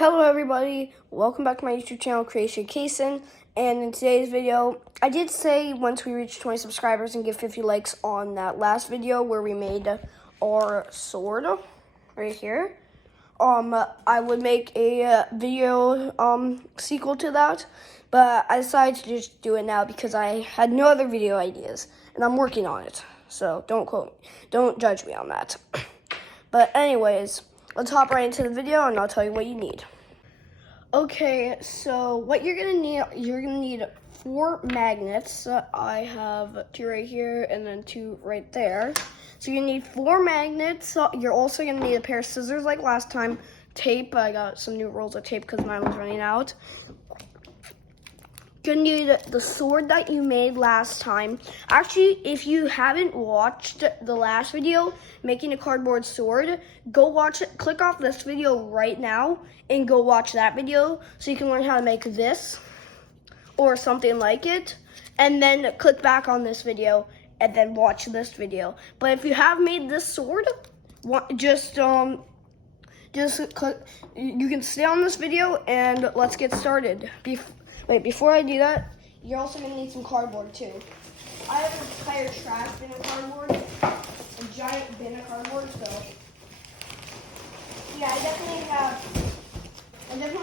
Hello everybody, welcome back to my YouTube channel, Creation Kason, and in today's video, I did say once we reach 20 subscribers and get 50 likes on that last video where we made our sword right here, I would make a video sequel to that, but I decided to just do it now because I had no other video ideas, and I'm working on it, so don't judge me on that. But anyways, let's hop right into the video and I'll tell you what you need. Okay, so what you're gonna need 4 magnets. I have 2 right here and then 2 right there. So you need 4 magnets. You're also gonna need a pair of scissors like last time. Tape, I got some new rolls of tape because mine was running out. You're gonna need the sword that you made last time. Actually, if you haven't watched the last video, making a cardboard sword, go watch it. Click off this video right now and go watch that video so you can learn how to make this or something like it. And then click back on this video and then watch this video. But if you have made this sword, just click. You can stay on this video and let's get started. Before I do that, you're also going to need some cardboard too. I have an entire trash bin of cardboard, a giant bin of cardboard, so yeah, I definitely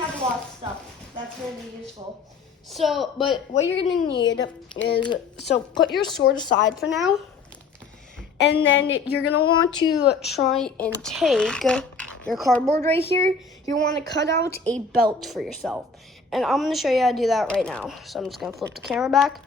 have a lot of stuff that's going to be useful. So, but what you're going to need is, so put your sword aside for now, and then you're going to want to try and take your cardboard right here. You want to cut out a belt for yourself. And I'm going to show you how to do that right now. So I'm just going to flip the camera back.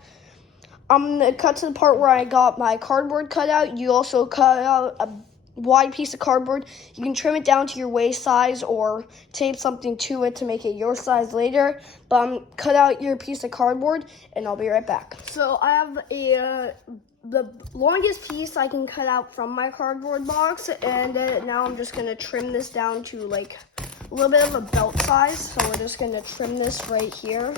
I'm going to cut to the part where I got my cardboard cut out. You also cut out a wide piece of cardboard. You can trim it down to your waist size or tape something to it to make it your size later. But cut out your piece of cardboard and I'll be right back. So I have the longest piece I can cut out from my cardboard box. And now I'm just going to trim this down to like a little bit of a belt size, so we're just going to trim this right here.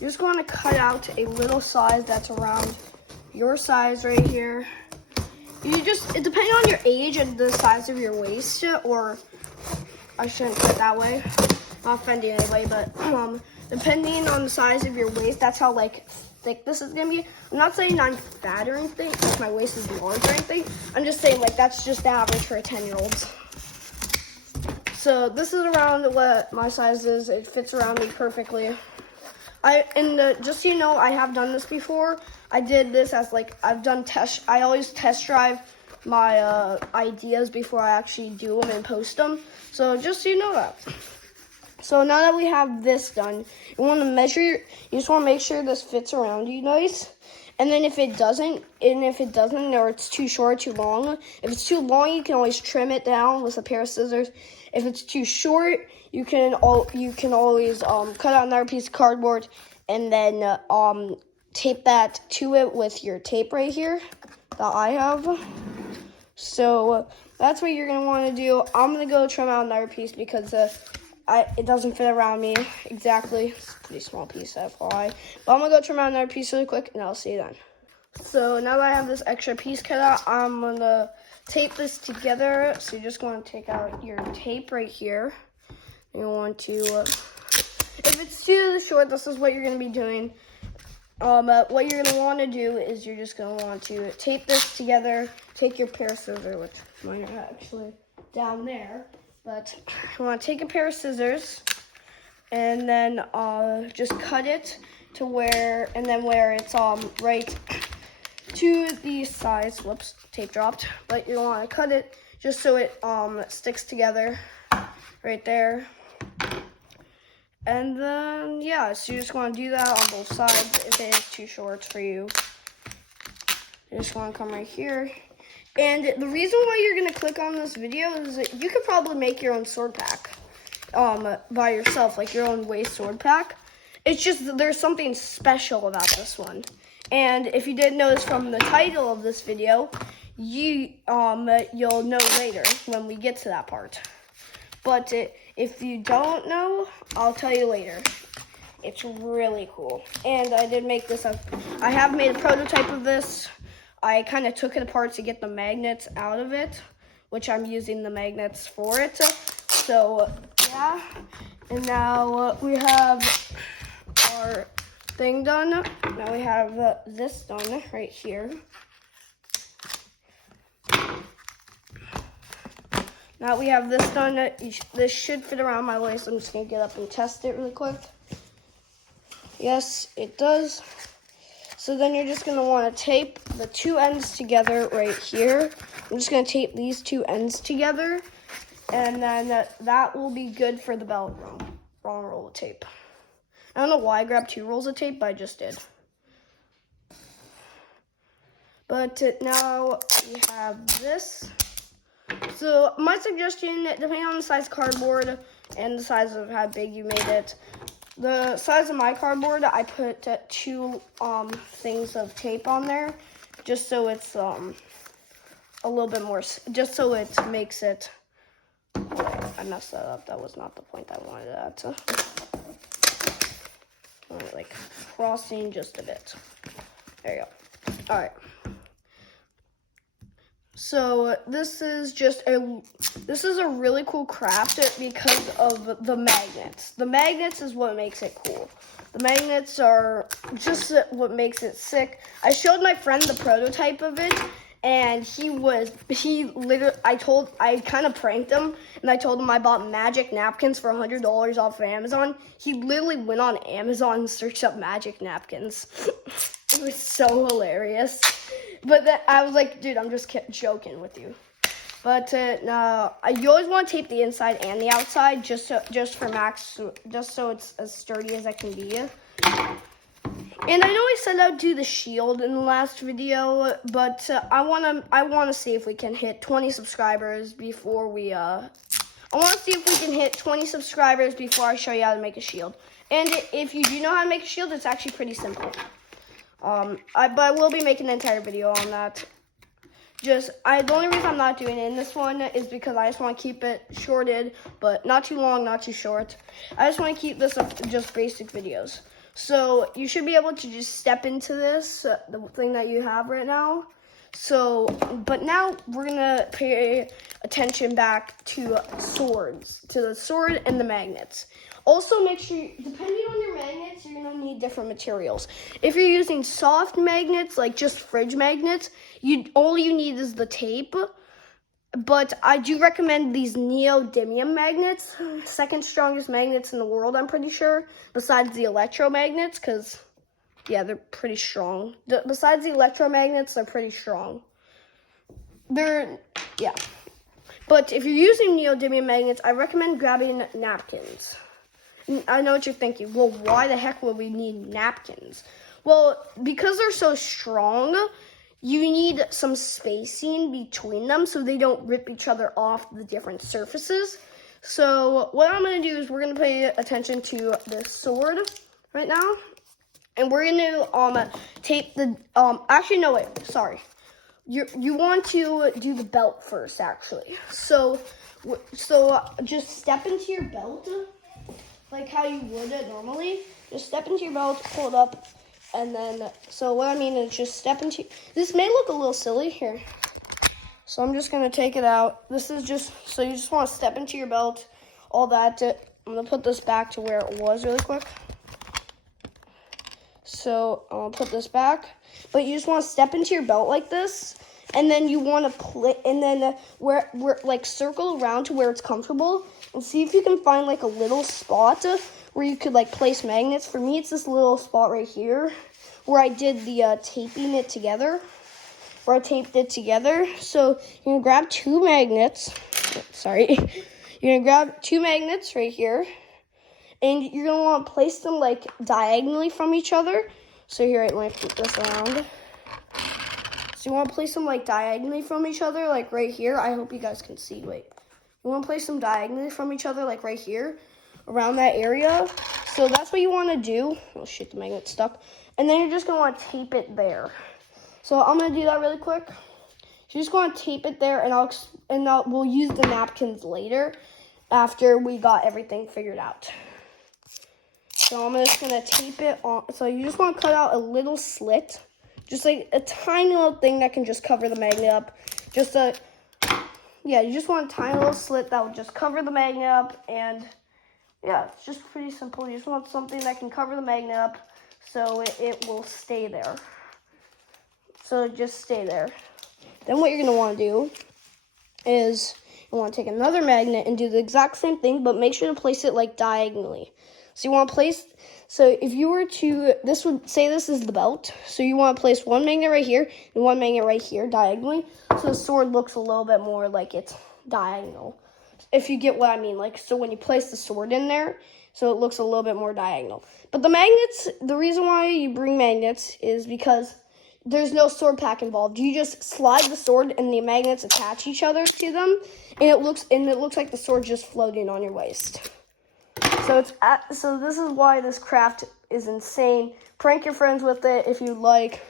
You're just going to cut out a little size that's around your size right here. It depends on your age and the size of your waist, or I shouldn't put it that way, not offending anybody, but depending on the size of your waist, that's how like thick this is going to be. I'm not saying I'm fat or anything, like my waist is large or anything. I'm just saying like that's just the average for a 10-year-old. So this is around what my size is. It fits around me perfectly. Just so you know, I have done this before. I did this as like, I always test drive my ideas before I actually do them and post them. So just so you know that. So now that we have this done, you just want to make sure this fits around you nice. And then if it doesn't, or it's too short, too long, if it's too long, you can always trim it down with a pair of scissors. If it's too short, you can always cut out another piece of cardboard and then tape that to it with your tape right here that I have. So that's what you're gonna want to do. I'm gonna go trim out another piece because it doesn't fit around me exactly. It's a pretty small piece, FYI. But I'm gonna go trim out another piece really quick, and I'll see you then. So now that I have this extra piece cut out, I'm gonna tape this together. So you're just going to take out your tape right here. You want to, if it's too short, this is what you're gonna be doing. What you're gonna want to do is you're just gonna want to tape this together. Take your pair of scissors, which mine are actually down there. But you want to take a pair of scissors and then just cut it to where it's right to the size. Whoops, tape dropped. But you want to cut it just so it sticks together right there. And then yeah, so you just want to do that on both sides if it is too short for you. You just want to come right here. And the reason why you're going to click on this video is that you could probably make your own sword pack by yourself, like your own waist sword pack. It's just that there's something special about this one. And if you didn't notice from the title of this video, you'll know later when we get to that part. But if you don't know, I'll tell you later. It's really cool. And I did make this up. I have made a prototype of this. I kind of took it apart to get the magnets out of it, which I'm using the magnets for it. So Yeah. And now we have our thing done. Now we have this done right here. Now we have this done. This should fit around my waist. I'm just gonna get up and test it really quick. Yes, it does. So then you're just gonna wanna tape the two ends together right here. I'm just gonna tape these two ends together, and then that will be good for the belt. Wrong roll of tape. I don't know why I grabbed 2 rolls of tape, but I just did. But now we have this. So my suggestion, depending on the size cardboard and the size of how big you made it, the size of my cardboard, I put 2 things of tape on there, just so it's a little bit more, just so it makes it. Wait, I messed that up. That was not the point I wanted that to. Like crossing just a bit. There you go. All right. So this is a really cool craft because of the magnets. The magnets is what makes it cool. The magnets are just what makes it sick. I showed my friend the prototype of it, and I kind of pranked him, and I told him I bought magic napkins for $100 off of Amazon. He literally went on Amazon and searched up magic napkins. It was so hilarious. But then I was like, dude, I'm just joking with you. But you always want to tape the inside and the outside, just for max, just so it's as sturdy as it can be. And I know I said I'd do the shield in the last video, but I want to see if we can hit 20 subscribers before we. I want to see if we can hit 20 subscribers before I show you how to make a shield. And if you do know how to make a shield, it's actually pretty simple. But I will be making an entire video on that. The only reason I'm not doing it in this one is because I just want to keep it shorted, but not too long, not too short. I just want to keep this just basic videos. So you should be able to just step into this, the thing that you have right now. So, but now we're gonna pay attention back to swords, to the sword and the magnets. Also, make sure, depending on your magnets, you're gonna need different materials. If you're using soft magnets, like just fridge magnets, all you need is the tape. But I do recommend these neodymium magnets, second strongest magnets in the world, I'm pretty sure, besides the electromagnets, because, yeah, they're pretty strong. Besides the electromagnets, they're pretty strong. Yeah. But if you're using neodymium magnets, I recommend grabbing napkins. I know what you're thinking. Well, why the heck would we need napkins? Well, because they're so strong, you need some spacing between them so they don't rip each other off the different surfaces. So what I'm going to do is we're going to pay attention to the sword right now. And we're going to tape the, actually, no, wait, sorry. You want to do the belt first, actually. So just step into your belt like how you would it normally. Just step into your belt, pull it up. And then, so what I mean is just step into, this may look a little silly here. So I'm just going to take it out. This is just, so you just want to step into your belt, all that. I'm going to put this back to where it was really quick. So I'll put this back. But you just want to step into your belt like this. And then you want to and then where like circle around to where it's comfortable. And see if you can find like a little spot where you could like place magnets. For me, it's this little spot right here where I did the taping it together, where I taped it together. So you're gonna grab 2 magnets. Sorry, you're gonna grab 2 magnets right here, and you're gonna want to place them like diagonally from each other. So here, let me flip this around. So you want to place them like diagonally from each other, like right here. I hope you guys can see. Wait, you want to place them diagonally from each other, like right here, around that area. So that's what you want to do. Oh shit, the magnet's stuck. And then you're just going to want to tape it there. So I'm going to do that really quick. So you're just going to tape it there, and we'll use the napkins later after we got everything figured out. So I'm just going to tape it on. So you just want to cut out a little slit, just like a tiny little thing that can just cover the magnet up. Yeah, you just want a tiny little slit that will just cover the magnet up, and Yeah, it's just pretty simple. You just want something that can cover the magnet up so it will stay there. So just stay there. Then what you're going to want to do is you want to take another magnet and do the exact same thing, but make sure to place it like diagonally. So you want to place, so if you were to, this would say this is the belt. So you want to place one magnet right here and one magnet right here diagonally. So the sword looks a little bit more like it's diagonal. If you get what I mean, like, so when you place the sword in there, so it looks a little bit more diagonal. But the magnets, the reason why you bring magnets is because there's no sword pack involved. You just slide the sword and the magnets attach each other to them, and it looks like the sword just floating on your waist. So this is why this craft is insane. Prank your friends with it if you like.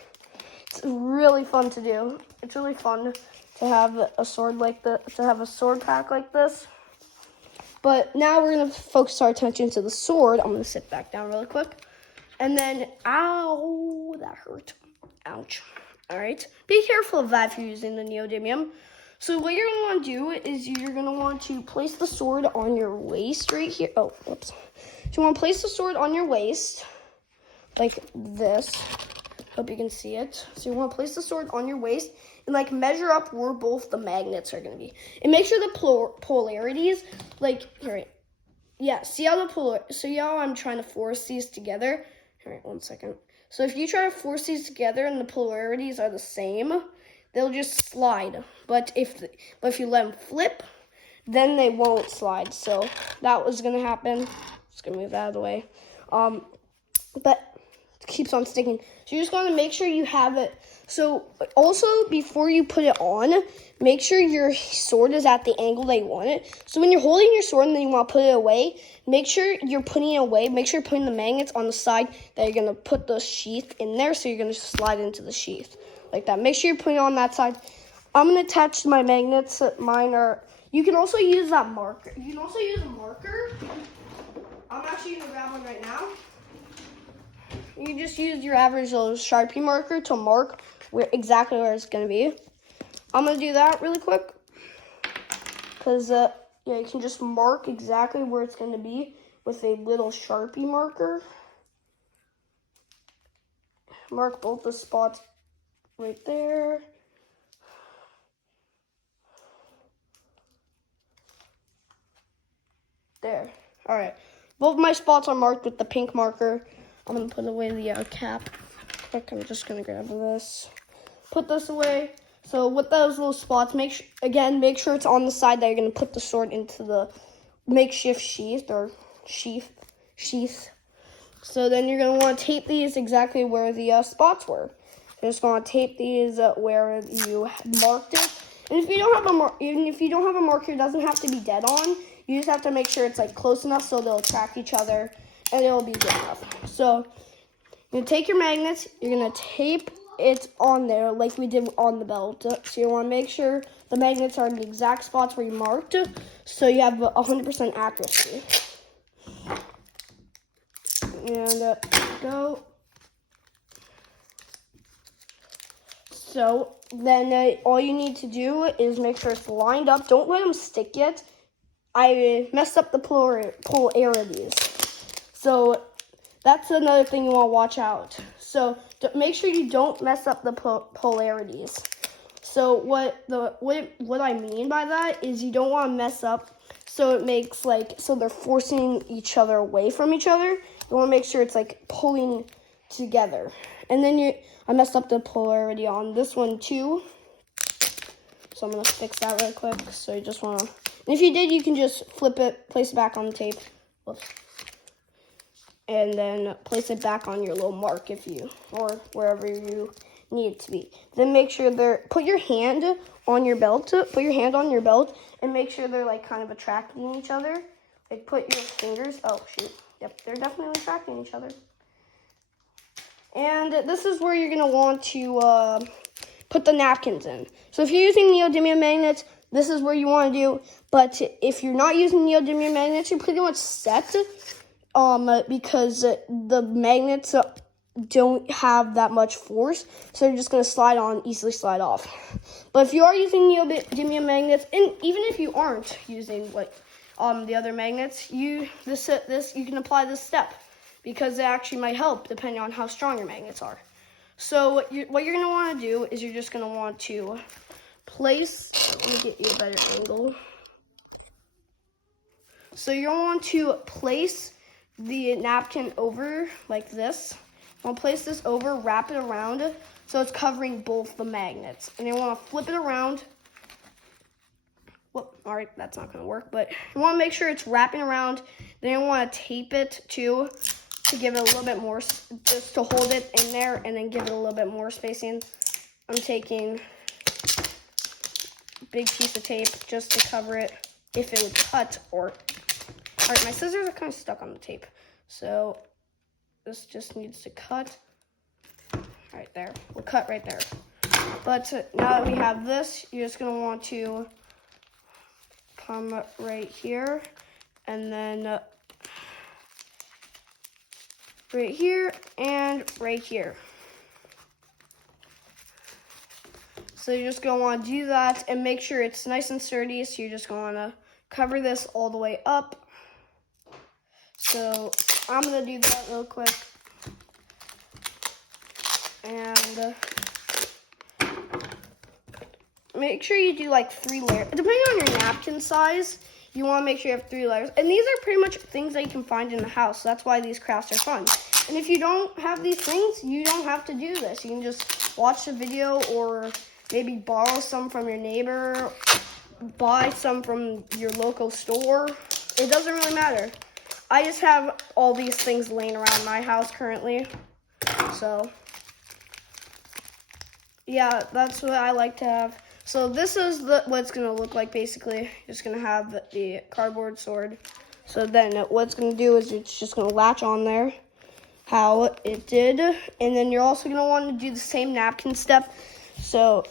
It's really fun to do. It's really fun to have a sword like this, to have a sword pack like this. But now we're gonna focus our attention to the sword. I'm gonna sit back down really quick, and then ow, that hurt. Ouch. All right. Be careful of that if you're using the neodymium. So what you're going to want to do is you're going to want to place the sword on your waist right here. Oh, whoops. So you want to place the sword on your waist like this. Hope you can see it. So you want to place the sword on your waist and like measure up where both the magnets are going to be. And make sure the polarities, like, all right. Yeah, see how I'm trying to force these together? All right, 1 second. So if you try to force these together and the polarities are the same, they'll just slide. But if you let them flip, then they won't slide. So that was gonna happen. Just gonna move that out of the way. But it keeps on sticking. So you just want to make sure you have it. So also before you put it on, make sure your sword is at the angle that you want it. So when you're holding your sword and then you want to put it away, make sure you're putting it away. Make sure you're putting the magnets on the side that you're going to put the sheath in there. So you're going to slide into the sheath like that. Make sure you're putting it on that side. I'm going to attach my magnets. Mine are, you can also use that marker. You can also use a marker. I'm actually going to grab one right now. You just use your average little Sharpie marker to mark exactly where it's going to be. I'm going to do that really quick. Because, yeah, you can just mark exactly where it's going to be with a little Sharpie marker. Mark both the spots right there. There. All right. Both my spots are marked with the pink marker. I'm going to put away the cap. Quick, I'm just going to grab this. Put this away. So with those little spots, make sure it's on the side that you're going to put the sword into the makeshift sheath or sheath. So then you're going to want to tape these exactly where the spots were. You're just going to tape these where you marked it. And if you don't have a marker, it doesn't have to be dead on. You just have to make sure it's like close enough so they'll attract each other and it'll be good enough. So you're going to take your magnets, you're going to tape it on there like we did on the belt. So you want to make sure the magnets are in the exact spots where you marked so you have 100% accuracy. And go. So then all you need to do is make sure it's lined up. Don't let them stick yet. I messed up the polarities. So that's another thing you want to watch out. So make sure you don't mess up the polarities. So what I mean by that is you don't want to mess up so it makes so they're forcing each other away from each other. You want to make sure it's like pulling together. And then I messed up the polarity on this one too. So I'm going to fix that real quick. So you just want to, and if you did, you can just flip it, place it back on the tape. Whoops. And then place it back on your little mark or wherever you need it to be. Then make sure put your hand on your belt and make sure they're like kind of attracting each other. Like put your fingers, oh shoot, yep, they're definitely attracting each other. And this is where you're gonna want to put the napkins in. So if you're using neodymium magnets, this is where you want to do. But if you're not using neodymium magnets, you're pretty much set. Because the magnets don't have that much force, so they're just going to easily slide off. But if you are using neodymium magnets, and even if you aren't using the other magnets, you can apply this step because it actually might help depending on how strong your magnets are. So what you're going to want to do is you're just going to want to place, let me get you a better angle. So you're going to want to place the napkin over like this. I'll place this over, wrap it around so it's covering both the magnets. And you want to flip it around. Whoop, all right, that's not going to work, but you want to make sure it's wrapping around. Then you want to tape it too to give it a little bit more, just to hold it in there and then give it a little bit more spacing. I'm taking a big piece of tape just to cover it if it would cut or... All right, my scissors are kind of stuck on the tape, so this just needs to cut right there. We'll cut right there. But now that we have this, you're just going to want to come right here, and then right here and right here. So you're just going to want to do that and make sure it's nice and sturdy. So you're just going to cover this all the way up. So I'm going to do that real quick. And make sure you do like 3 layers. Depending on your napkin size, you want to make sure you have 3 layers. And these are pretty much things that you can find in the house. So that's why these crafts are fun. And if you don't have these things, you don't have to do this. You can just watch the video or maybe borrow some from your neighbor, buy some from your local store. It doesn't really matter. I just have all these things laying around my house currently. So, yeah, that's what I like to have. So this is what it's going to look like, basically. Just going to have the cardboard sword. So then what it's going to do is it's just going to latch on there, how it did. And then you're also going to want to do the same napkin step. So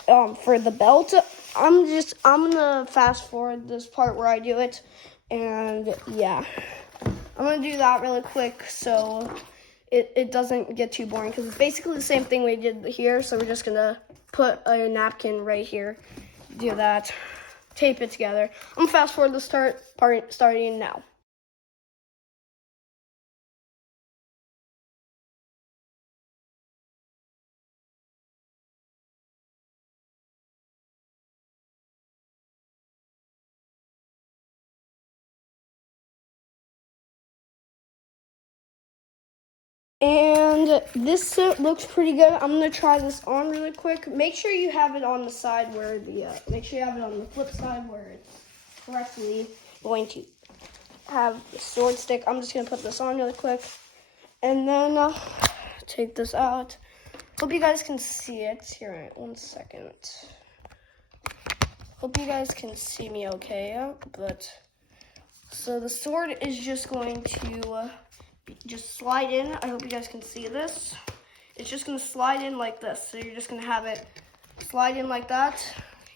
for the belt, I'm going to fast forward this part where I do it. And yeah, I'm going to do that really quick so it doesn't get too boring, because it's basically the same thing we did here. So we're just going to put a napkin right here, do that, tape it together. I'm going to fast forward the part starting now. And this looks pretty good. I'm gonna try this on really quick. Make sure you have it on the side where make sure you have it on the flip side where it's correctly going to have the sword stick. I'm just gonna put this on really quick, and then take this out. Hope you guys can see it. Here, 1 second. Hope you guys can see me okay, but so the sword is just going to just slide in. I hope you guys can see this. It's just going to slide in like this. So you're just going to have it slide in like that.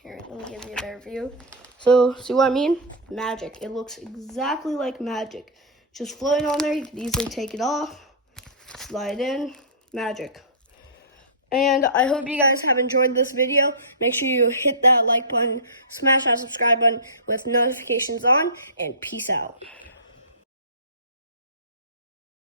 Here, let me give you a better view. So, see what I mean? Magic. It looks exactly like magic. Just floating on there. You can easily take it off, slide in, magic. And I hope you guys have enjoyed this video. Make sure you hit that like button, smash that subscribe button with notifications on, and peace out.